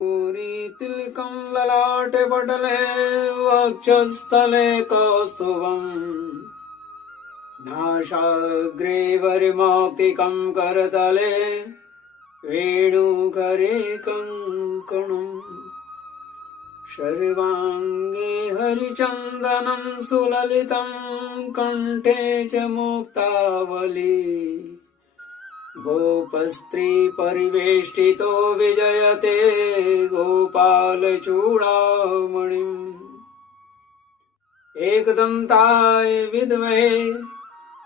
तिलकं ललाटे पटले वक्षस्थले कौस्तुभम् नासाग्रे वरिमौक्तिकं करतले वेणुकरे कङ्कणम् सर्वाङ्गे हरिचन्दनं सुललितं कण्ठे च मुक्तावली गोपस्त्री परिवेष्टितो विजयते गोपालचूडामणिम् एकदन्ताय विद्महे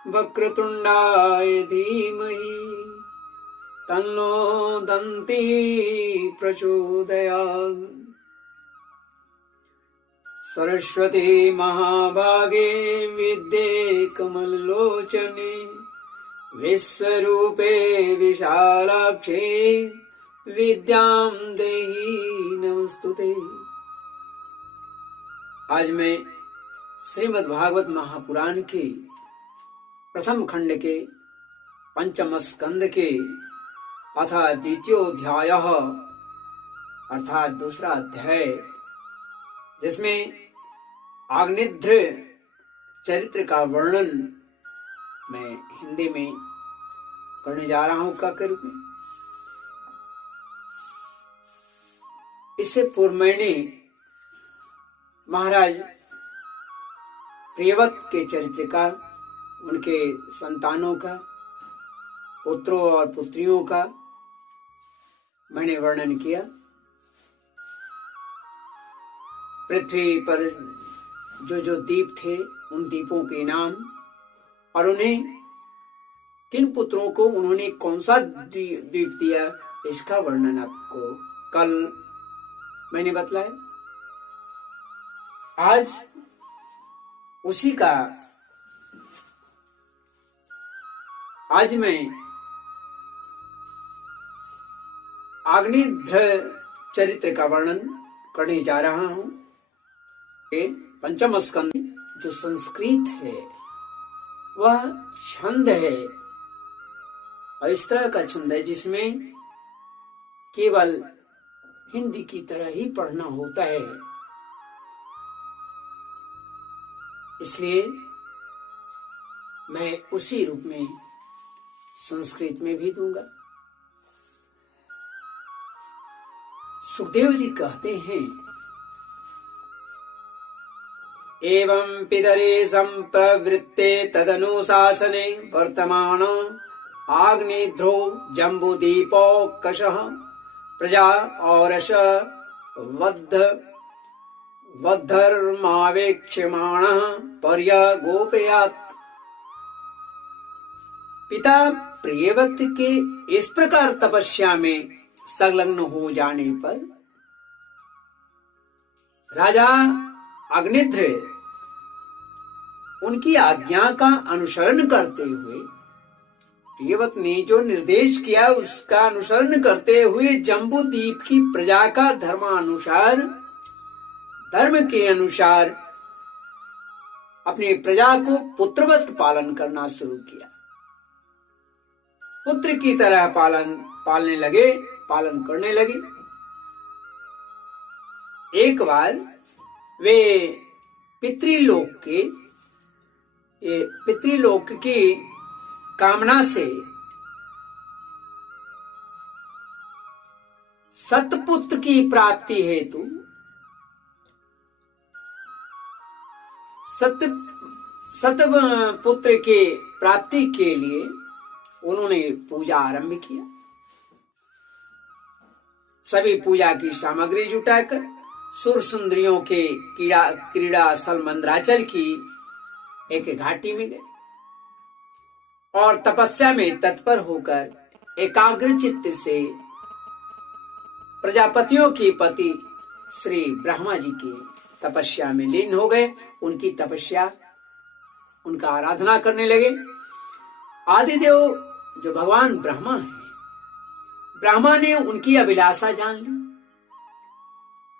वक्रतुण्डाय धीमहि तन्नो दन्ती प्रचोदयात्। सरस्वती महाभागे विद्ये कमललोचने विश्वरूपे विशालाक्षे विद्यां देहि नमस्तुते। आज मैं श्रीमद् भागवत महापुराण के प्रथम खंड के पंचम स्कंद के अर्थात द्वितीयोध्याय अर्थात दूसरा अध्याय जिसमें आग्नेध्र चरित्र का वर्णन मैं हिंदी में करने जा रहा हूं के रूप में। इससे पूर्व मैंने महाराज प्रियव्रत के चरित्र का, उनके संतानों का, पुत्रों और पुत्रियों का मैंने वर्णन किया। पृथ्वी पर जो द्वीप थे उन द्वीपों के नाम और उन्हें किन पुत्रों को उन्होंने कौन सा द्वीप दिया इसका वर्णन आपको कल मैंने बतलाया। आज उसी का आज मैं आग्नेध्र चरित्र का वर्णन करने जा रहा हूं। पंचम स्कंद जो संस्कृत है वह छंद है और इस तरह का छंद है जिसमें केवल हिंदी की तरह ही पढ़ना होता है, इसलिए मैं उसी रूप में संस्कृत में भी दूंगा। सुखदेव जी कहते हैं, एवं पितरे संप्रवृत्ते तदनुशासने वर्तमान आग्नेध्रो जम्बूदीपोकशः प्रजा औरस वद्धर्मावेक्ष्यमाणः पर्यगोपयात्। पिता प्रियव्रत के इस प्रकार तपस्या में संलग्न हो जाने पर राजा आग्नेध्र उनकी आज्ञा का अनुसरण करते हुए, प्रियव्रत ने जो निर्देश किया उसका अनुसरण करते हुए जम्बूद्वीप की प्रजा का धर्म के अनुसार अपनी प्रजा को पुत्रवत पालन करना शुरू किया। पुत्र की तरह पालन करने लगे। एक बार वे पितृलोक की कामना से सतपुत्र की प्राप्ति हेतु सतपुत्र के प्राप्ति के लिए उन्होंने पूजा आरंभ किया। सभी पूजा की सामग्री जुटाकर सुर सुंदरियों के क्रीड़ा स्थल मंदराचल की एक घाटी में गए और तपस्या में तत्पर होकर एकाग्र चित्त से प्रजापतियों की पति श्री ब्रह्मा जी की तपस्या में लीन हो गए। उनकी तपस्या, उनका आराधना करने लगे। आदिदेव जो भगवान ब्रह्मा है, ब्रह्मा ने उनकी अभिलाषा जान ली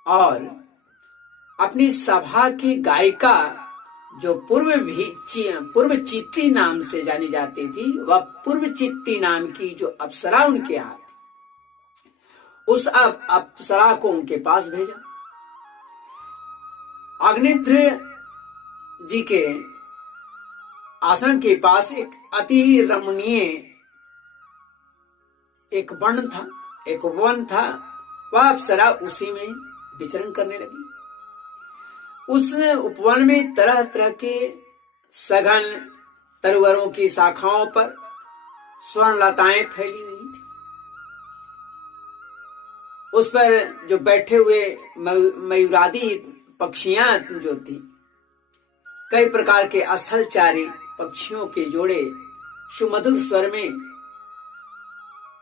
और अपनी सभा की गायिका जो पूर्व चित्ती नाम से जानी जाती थी, वह पूर्व चित्ती नाम की जो अप्सरा उनके हाथ, उस अप्सरा को उनके पास भेजा। अग्निध्र जी के आश्रम के पास एक अति रमणीय एक वन था। वह अप्सरा उसी में विचरण करने लगी। उस उपवन में तरह तरह के सघन तरुवरों की शाखाओं पर स्वर्णलताएं फैली हुई थी। उस पर जो बैठे हुए मयूरादि पक्षियां जो थी, कई प्रकार के स्थलचारी पक्षियों के जोड़े सुमधुर स्वर में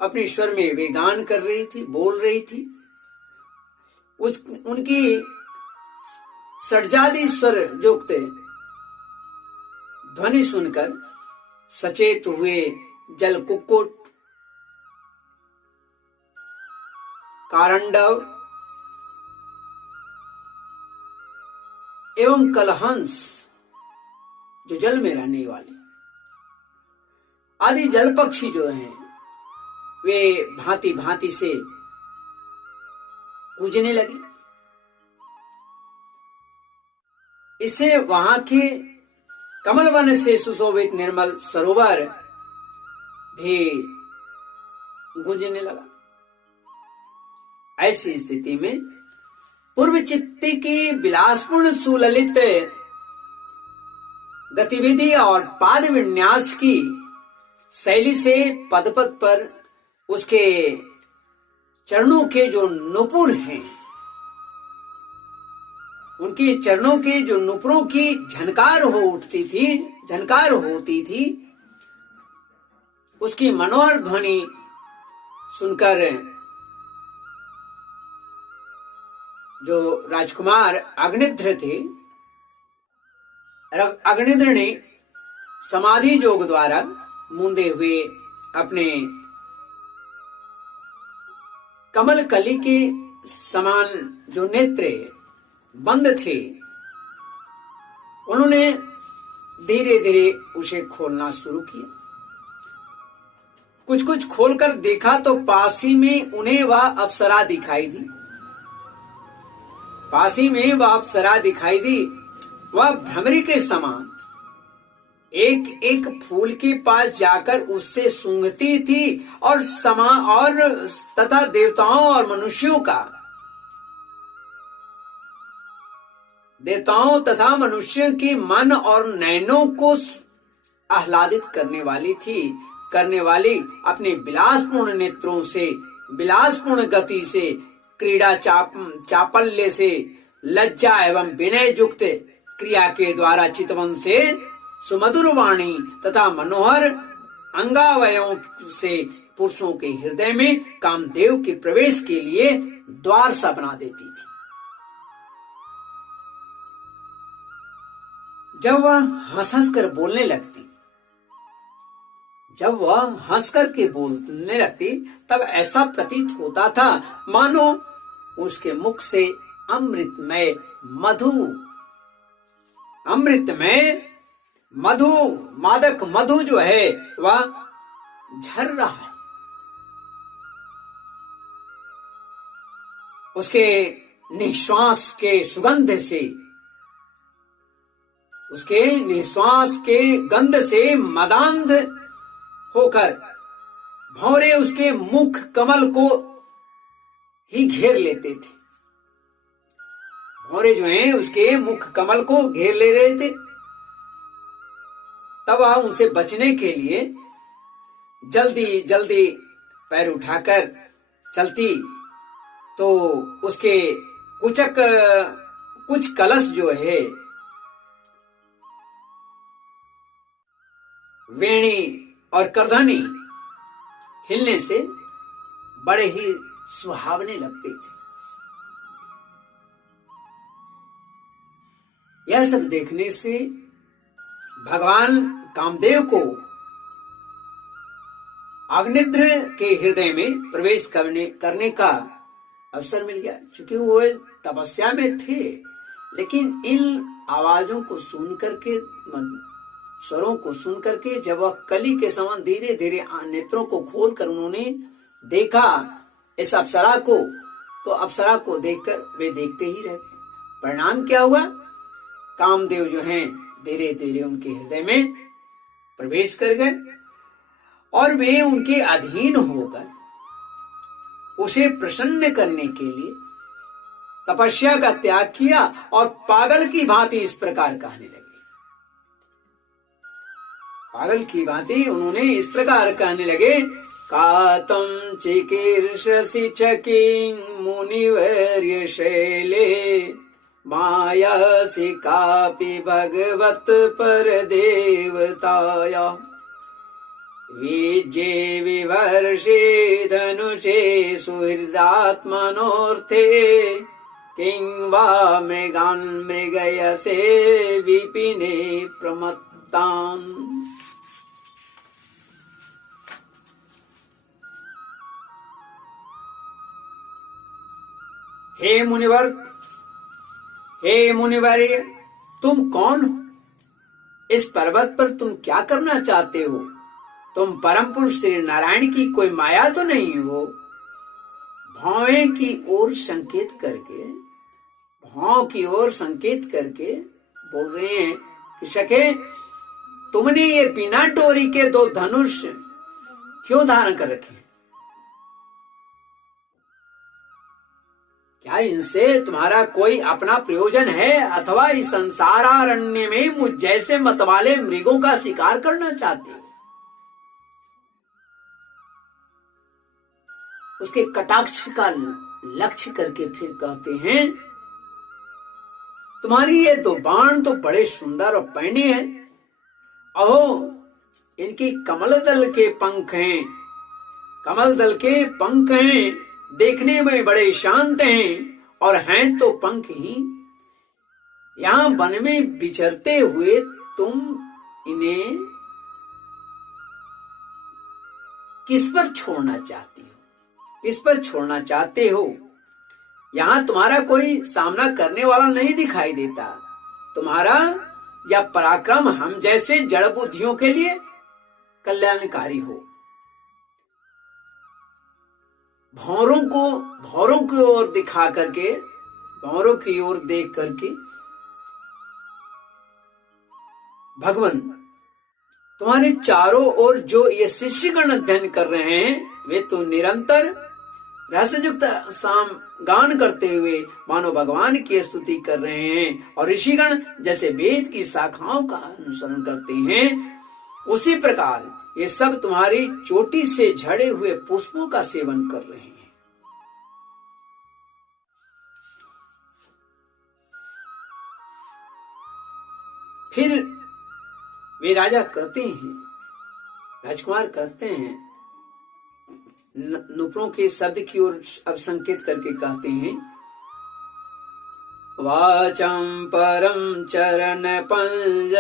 अपने स्वर में वे गान कर रही थी, बोल रही थी। उनकी षड्जादि स्वर युक्त ध्वनि सुनकर सचेत हुए जल कुक्कुट, कारंडव एवं कलहंस जो जल में रहने वाले आदि जल पक्षी जो हैं, वे भांति भांति से कूजने लगे। इससे वहां के कमल वन से सुशोभित निर्मल सरोवर भी गूंजने लगा। ऐसी स्थिति में पूर्व चित्ती की विलासपूर्ण सुललित गतिविधि और पाद विन्यास की शैली से पद पद पर उसके चरणों के जो नुपुर हैं, उनके चरणों के जो नुपुरों की झनकार होती थी, उसकी मनोहर ध्वनि सुनकर जो राजकुमार अग्निध्र थे, अग्निध्र ने समाधि योग द्वारा मूंदे हुए अपने कमल कली के समान जो नेत्र बंद थे, उन्होंने धीरे धीरे उसे खोलना शुरू किया। कुछ कुछ खोलकर देखा तो पास ही में उन्हें वह अप्सरा दिखाई दी। वह भ्रमरी के समान एक एक फूल के पास जाकर उससे सूंघती थी और तथा देवताओं तथा मनुष्यों के मन और नयनों को आह्लादित करने वाली अपने विलासपूर्ण नेत्रों से, विलासपूर्ण गति से, क्रीड़ा चापल्य से, लज्जा एवं विनय युक्त क्रिया के द्वारा चितवन से, सुमधुर वाणी तथा मनोहर अंगावयों से पुरुषों के हृदय में कामदेव के प्रवेश के लिए द्वार सा बना देती थी। जब वह हंस कर बोलने लगती, तब ऐसा प्रतीत होता था मानो उसके मुख से अमृतमय मादक मधु जो है वह झर रहा है। उसके निश्वास के सुगंध से, उसके निश्वास के गंध से मदांध होकर भौरे उसके मुख कमल को ही घेर लेते थे। भौरे जो हैं उसके मुख कमल को घेर ले रहे थे। तब वह उनसे बचने के लिए जल्दी जल्दी पैर उठाकर चलती तो उसके कुछ कलश जो है वेणी और करधनी हिलने से बड़े ही सुहावने लगते थे। यह सब देखने से भगवान कामदेव को अग्निध्र के हृदय में प्रवेश करने का अवसर मिल गया। चूंकि वो तपस्या में थे, लेकिन इन आवाजों को सुन करके, स्वरों को सुन करके, जब वह कली के समान धीरे धीरे नेत्रों को खोलकर उन्होंने देखा इस अप्सरा को, तो अप्सरा को देखकर वे देखते ही रह गए। परिणाम क्या हुआ? कामदेव जो हैं धीरे धीरे उनके हृदय में प्रवेश कर गए और वे उनके अधीन होकर उसे प्रसन्न करने के लिए तपस्या का त्याग किया और पागल की भांति इस प्रकार कहने लगे। पागल की भांति उन्होंने इस प्रकार कहने लगे, कातम चिकीर्षसि चकिं मुनिवर्य शैले मायासि कापि भगवत पर देवताया विजय विवर्षे धनुषे सुहृदात्मनोर्थे किं वा मृगान् मृगयसे विपिने प्रमत्तान्। हे मुनिवर, हे मुनिवर्य, तुम कौन हो? इस पर्वत पर तुम क्या करना चाहते हो? तुम परम पुरुष श्री नारायण की कोई माया तो नहीं हो? भौं की ओर संकेत करके, भौं की ओर संकेत करके बोल रहे हैं कि सखे, तुमने ये बिना डोरी के 2 धनुष क्यों धारण कर रखे? क्या इनसे तुम्हारा कोई अपना प्रयोजन है अथवा इस संसारारण्य में मुझ जैसे मतवाले मृगों का शिकार करना चाहते हो? उसके कटाक्ष का लक्ष्य करके फिर कहते हैं, तुम्हारी ये 2 बाण तो बड़े सुंदर और पैने हैं। अहो, इनकी कमल दल के पंख हैं, कमल दल के पंख हैं, देखने में बड़े शांत हैं और हैं तो पंख ही। यहां वन में विचरते हुए तुम इन्हें किस पर छोड़ना चाहती हो? किस पर छोड़ना चाहते हो? यहां तुम्हारा कोई सामना करने वाला नहीं दिखाई देता। तुम्हारा यह पराक्रम हम जैसे जड़ बुद्धियों के लिए कल्याणकारी हो। भौरों की ओर दिखा करके, भौरों की ओर देख करके, भगवान तुम्हारे चारों ओर जो ये शिष्यगण अध्ययन कर रहे हैं, वे तो निरंतर रहस्ययुक्त साम गान करते हुए मानो भगवान की स्तुति कर रहे हैं और ऋषिगण जैसे वेद की शाखाओं का अनुसरण करते हैं, उसी प्रकार ये सब तुम्हारी चोटी से झड़े हुए पुष्पों का सेवन कर रहे हैं। फिर वे राजा कहते हैं, राजकुमार कहते हैं, नुपुरों के शब्द की ओर अब संकेत करके कहते हैं, वाचम परम चरण पंज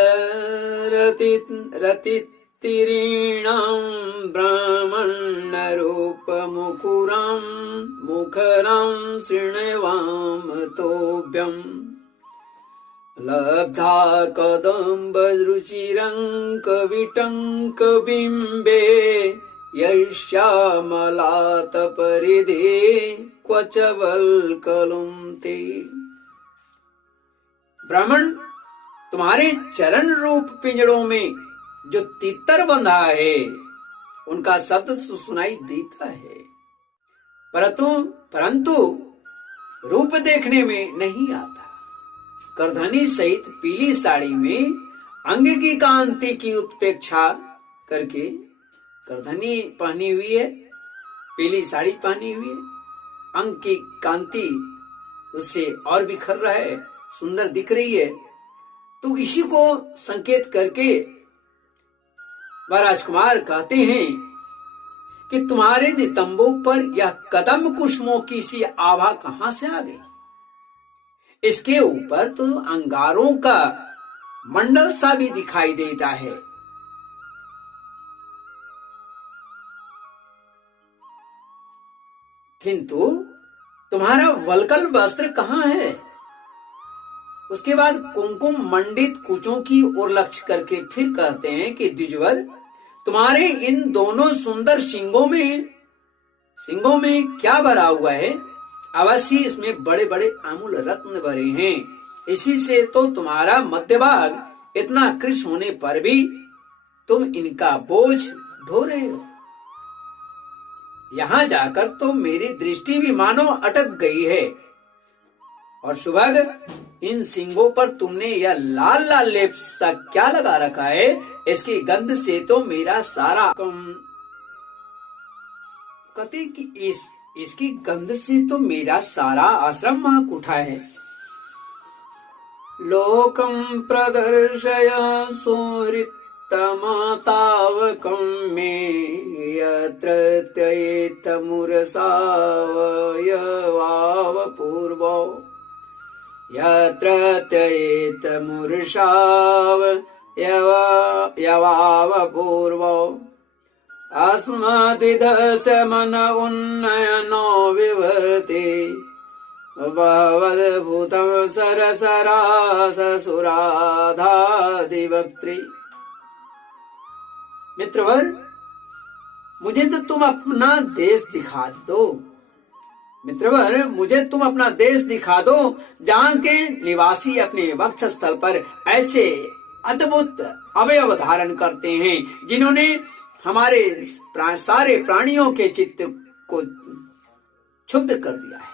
रतितीरीणां ब्राह्मण रूप मुकुरं मुखरं शृण्वाम तोभ्यं लब्धा कदम्ब रुचिरं कविटं कबिम्बे यश्यामलात परिधे क्वच वल्कलुं ते। ब्राह्मण, तुम्हारे चरण रूप पिंजड़ों में जो तीतर बंधा है, उनका शब्द तो सुनाई देता है, परंतु रूप देखने में नहीं आता। करधनी सहित पीली साड़ी में अंग की कांति की उत्पेक्षा करके, करधनी पहनी हुई है, पीली साड़ी पहनी हुई है, अंग की कांति उससे और बिखर रहा है, सुंदर दिख रही है। तो इसी को संकेत करके वह राजकुमार कहते हैं कि तुम्हारे नितंबों पर यह कदम कुसुमों की सी आभा कहां से आ गई? इसके ऊपर तो अंगारों का मंडल सा भी दिखाई देता है। किंतु तुम्हारा वल्कल वस्त्र कहां है? उसके बाद कुमकुम मंडित कुचों की ओर लक्ष्य करके फिर कहते हैं कि द्विजवर, तुम्हारे इन दोनों सुंदर शिंगों में सिंगों में क्या भरा हुआ है? अवश्य इसमें बड़े बड़े अमूल रत्न भरे हैं। इसी से तो तुम्हारा मध्य भाग इतना कृश होने पर भी तुम इनका बोझ ढो रहे हो। यहाँ जाकर तो मेरी दृष्टि भी मानो अटक गई है। और सुभग, इन सिंगों पर तुमने यह लाल लाल लेप सा क्या लगा रखा है? इसकी गंध से तो मेरा सारा कहते कि इसकी गंध से तो मेरा सारा आश्रम महक उठा है। लोकम प्रदर्शय सुहृतमतावकं मे यत्र त्येतमुरसावयवाव पूर्वो यत्र त्येतमुरसावयवाव पूर्वो अस्मद्विधस्य मन उन्नयनो विवर्ते भवद्भूतं सरसराससुराधादिवक्त्री। मित्रवर, मुझे तो तुम अपना देश दिखा दो। मित्रवर, मुझे तुम अपना देश दिखा दो, जहाँ के निवासी अपने वक्षस्थल पर ऐसे अद्भुत अवयव धारण करते हैं जिन्होंने हमारे सारे प्राणियों के चित्त को क्षुब्ध कर दिया है,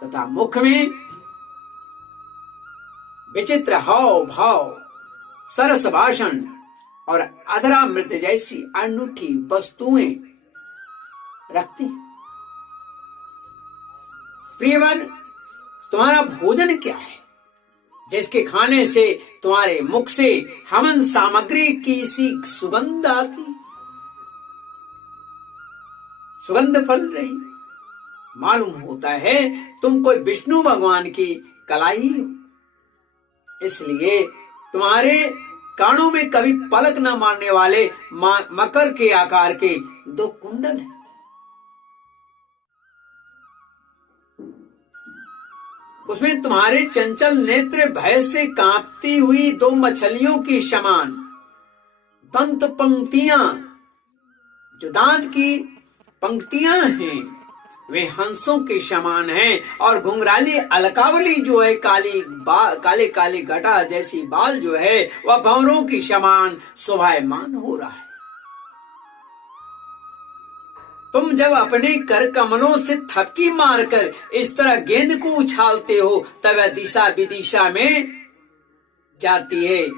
तथा मुख में विचित्र हाव भाव, सरस भाषण और अधरामृत जैसी अनूठी वस्तुएं रखती। प्रियवर, तुम्हारा भोजन क्या है जिसके खाने से तुम्हारे मुख से हवन सामग्री की सी सुगंध आती, सुगंध फल रही? मालूम होता है तुम कोई विष्णु भगवान की कलाई हो। इसलिए तुम्हारे कानों में कभी पलक न मारने वाले मकर के आकार के दो कुंडल हैं। उसमें तुम्हारे चंचल नेत्र भय से कांपती हुई दो मछलियों की समान दंत पंक्तियां, जो दांत की पंक्तियां हैं, वे हंसों के समान हैं। और घुंघराली अलकावली जो है, काले काले घटा जैसी बाल जो है, वह भंवरों की समान शोभायमान हो रहा है। तुम जब अपने कर कमलों से थपकी मारकर इस तरह गेंद को उछालते हो, तब वह दिशा विदिशा में जाती है,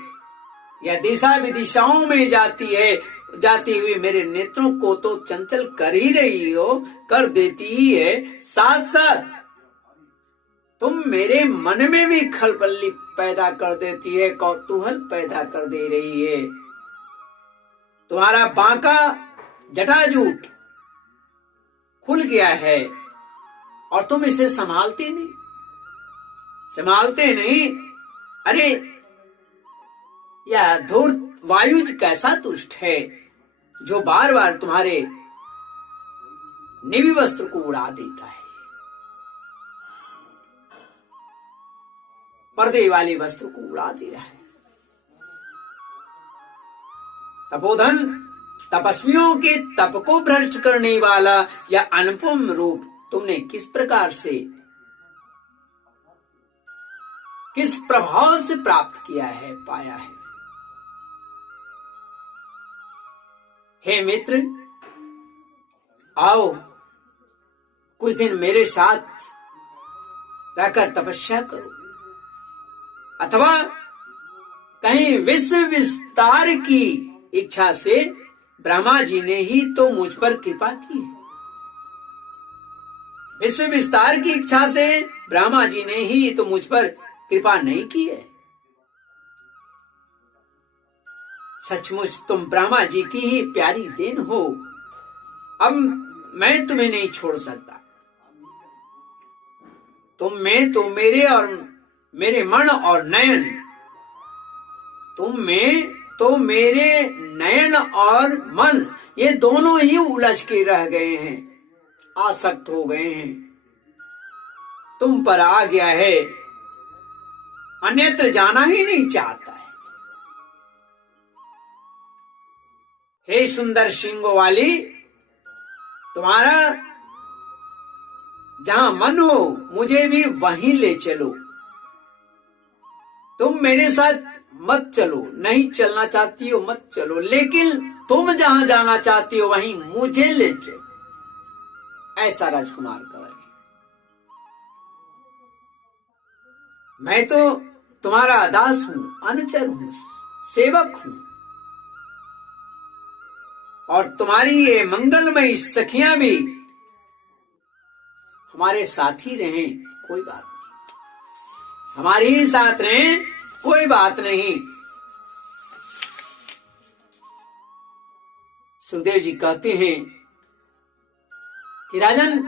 या दिशा विदिशाओं में जाती है। जाती हुई मेरे नेत्रों को तो चंचल कर ही रही हो, कर देती ही है। साथ साथ तुम मेरे मन में भी खलबली पैदा कर देती है, कौतूहल पैदा कर दे रही है। तुम्हारा बांका जटाजूट खुल गया है और तुम इसे संभालते नहीं। अरे, यह धूर्त वायुज कैसा दुष्ट है जो बार बार तुम्हारे निवी वस्त्र को उड़ा देता है, पर्दे वाले वस्त्र को उड़ा दे रहा है। तपोधन, तपस्वियों के तप को भ्रष्ट करने वाला यह अनुपम रूप तुमने किस प्रकार से, किस प्रभाव से प्राप्त किया है, पाया है? हे मित्र, आओ कुछ दिन मेरे साथ रहकर तपस्या करो, अथवा कहीं विश्व विस्तार की इच्छा से ब्रह्मा जी ने ही तो मुझ पर कृपा की है। विश्व विस्तार की इच्छा से ब्रह्मा जी ने ही तो मुझ पर कृपा नहीं की है। सचमुच तुम ब्रह्मा जी की ही प्यारी देन हो। अब मैं तुम्हें नहीं छोड़ सकता। तुम में तो मेरे और मेरे मन और नयन, तुम में तो मेरे नयन और मन, ये दोनों ही उलझ के रह गए हैं, आसक्त हो गए हैं। तुम पर आ गया है, अन्यत्र जाना ही नहीं चाहता है। हे सुंदर सिंगों वाली, तुम्हारा जहां मन हो मुझे भी वहीं ले चलो। तुम मेरे साथ मत चलो, नहीं चलना चाहती हो मत चलो, लेकिन तुम जहां जाना चाहती हो वहीं मुझे ले चलो। ऐसा राजकुमार कह रहे, मैं तो तुम्हारा दास हूं, अनुचर हूं, सेवक हूं, और तुम्हारी ये मंगलमयी सखियां भी हमारे साथ ही रहें, कोई बात नहीं, हमारे ही साथ रहें, कोई बात नहीं। सुखदेव जी कहते हैं कि राजन,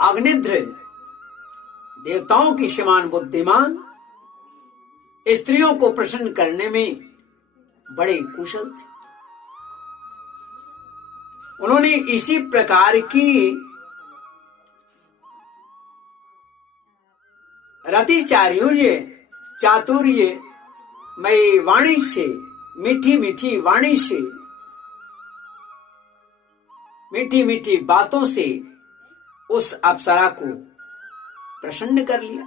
अग्निध्र देवताओं की समान बुद्धिमान, स्त्रियों को प्रसन्न करने में बड़े कुशल थे। उन्होंने इसी प्रकार की रति चातुर्य मई वाणी से, मीठी मीठी वाणी से, मीठी मीठी बातों से उस अप्सरा को प्रसन्न कर लिया।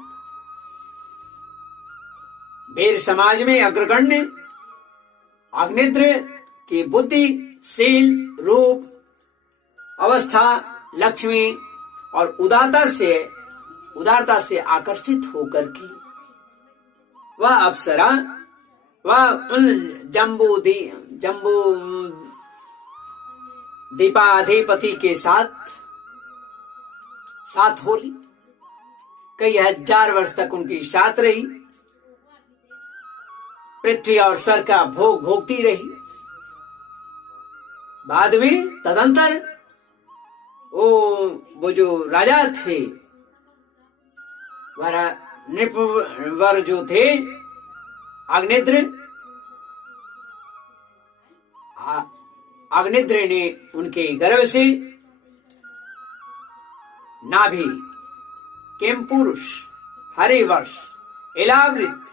वीर समाज में अग्रगण्य अग्निध्र की बुद्धि, शील, रूप, अवस्था, लक्ष्मी और उदारता से आकर्षित होकर की वह अप्सरा, वह उन जम्बू दीपाधिपति के साथ होली, कई हजार वर्ष तक उनकी साथ रही, पृथ्वी और स्वर का भोग भोगती रही। बाद में तदंतर वो जो राजा थे, नृपवर जो थे अग्निध्र ने उनके गर्भ से नाभि, केमपुरुष, हरिवर्ष, इलावृत,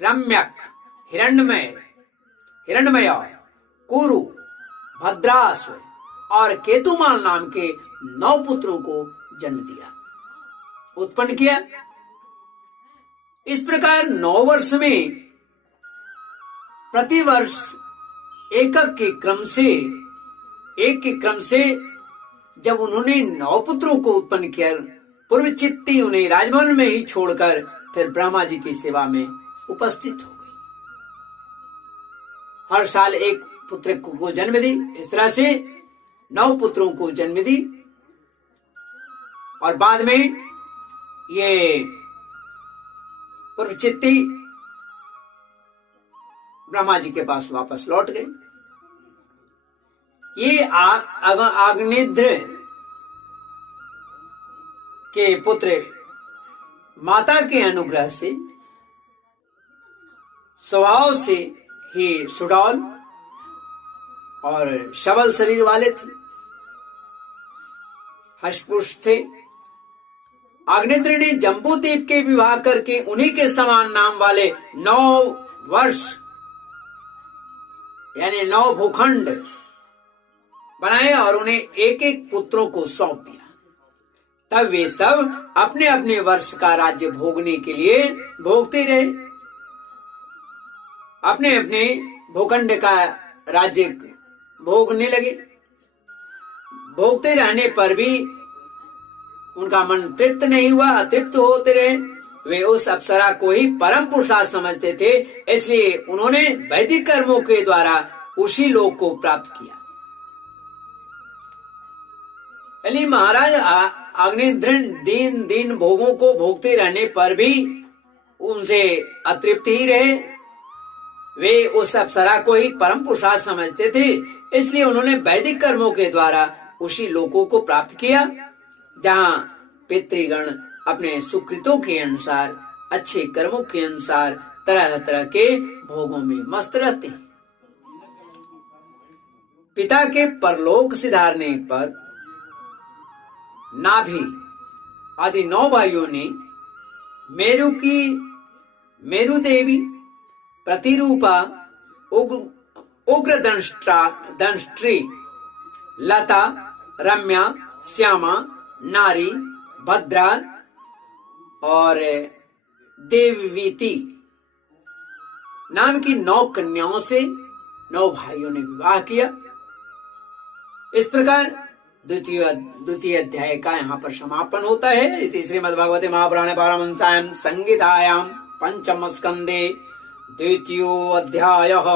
रम्यक, हिरण्मय, कुरु, भद्रास्व और केतुमाल नाम के 9 पुत्रों को जन्म दिया, उत्पन्न किया। इस प्रकार 9 वर्ष में प्रतिवर्ष एक के क्रम से जब उन्होंने 9 पुत्रों को उत्पन्न किया, पूर्व चित्ती उन्हें राजमहल में ही छोड़कर फिर ब्रह्मा जी की सेवा में उपस्थित हो गई। हर साल एक पुत्र को जन्म दी, इस तरह से 9 पुत्रों को जन्म दी, और बाद में ये पूर्व चित्ती ब्रह्मा जी के पास वापस लौट गए। ये अग्निध्र के पुत्र माता के अनुग्रह से स्वभाव से ही सुडौल और सबल शरीर वाले थे, हष्टपुष्ट थे। अग्निध्र ने जम्बूद्वीप के विवाह करके उन्हीं के समान नाम वाले 9 वर्ष यानी 9 भूखंड बनाए और उन्हें एक एक पुत्रों को सौंप दिया। तब वे सब अपने अपने वर्ष का राज्य भोगने के लिए भोगते रहे, अपने अपने भूखंड का राज्य भोगने लगे। भोगते रहने पर भी उनका मन तृप्त नहीं हुआ, अतृप्त होते रहे। वे उस अप्सरा को ही परम पुरुषार्थ समझते थे, इसलिए उन्होंने वैदिक कर्मों के द्वारा उसी लोक को प्राप्त किया। यदि महाराज अग्निध्र दिन दिन भोगों को भोगते रहने पर भी उनसे अतृप्त ही रहे। वे उस अप्सरा को ही परम पुरुषार्थ समझते थे, इसलिए उन्होंने वैदिक कर्मों के द्वारा उसी लोकों को प्राप्त किया जहां पितृगण अपने सुकृतों के अनुसार, अच्छे कर्मों के अनुसार तरह तरह के भोगों में मस्त रहते हैं। पिता के परलोक सिधारने पर नाभि आदि 9 भाइयों ने मेरु देवी, प्रतिरूपा, उग्र दंष्ट्री, लता, रम्या श्यामा, नारी, भद्रा और देववीति नाम की 9 कन्याओं से 9 भाइयों ने विवाह किया। इस प्रकार द्वितीय अध्याय का यहाँ पर समापन होता है। इति श्रीमद्भगवते महापुराणे पारमहंस्यां संहितायां पंचम स्कंदे द्वितीयो अध्यायः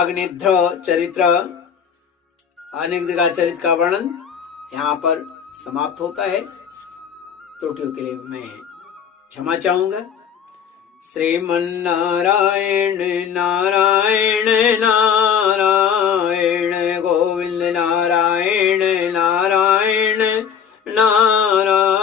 अग्निध्र चरित्र अग्निध्र का चरित्र का वर्णन यहाँ पर समाप्त होता है। त्रुटियों के लिए मैं क्षमा चाहूंगा। श्रीमन्नारायण नारायण नारायण गोविंद नारायण नारायण नारायण।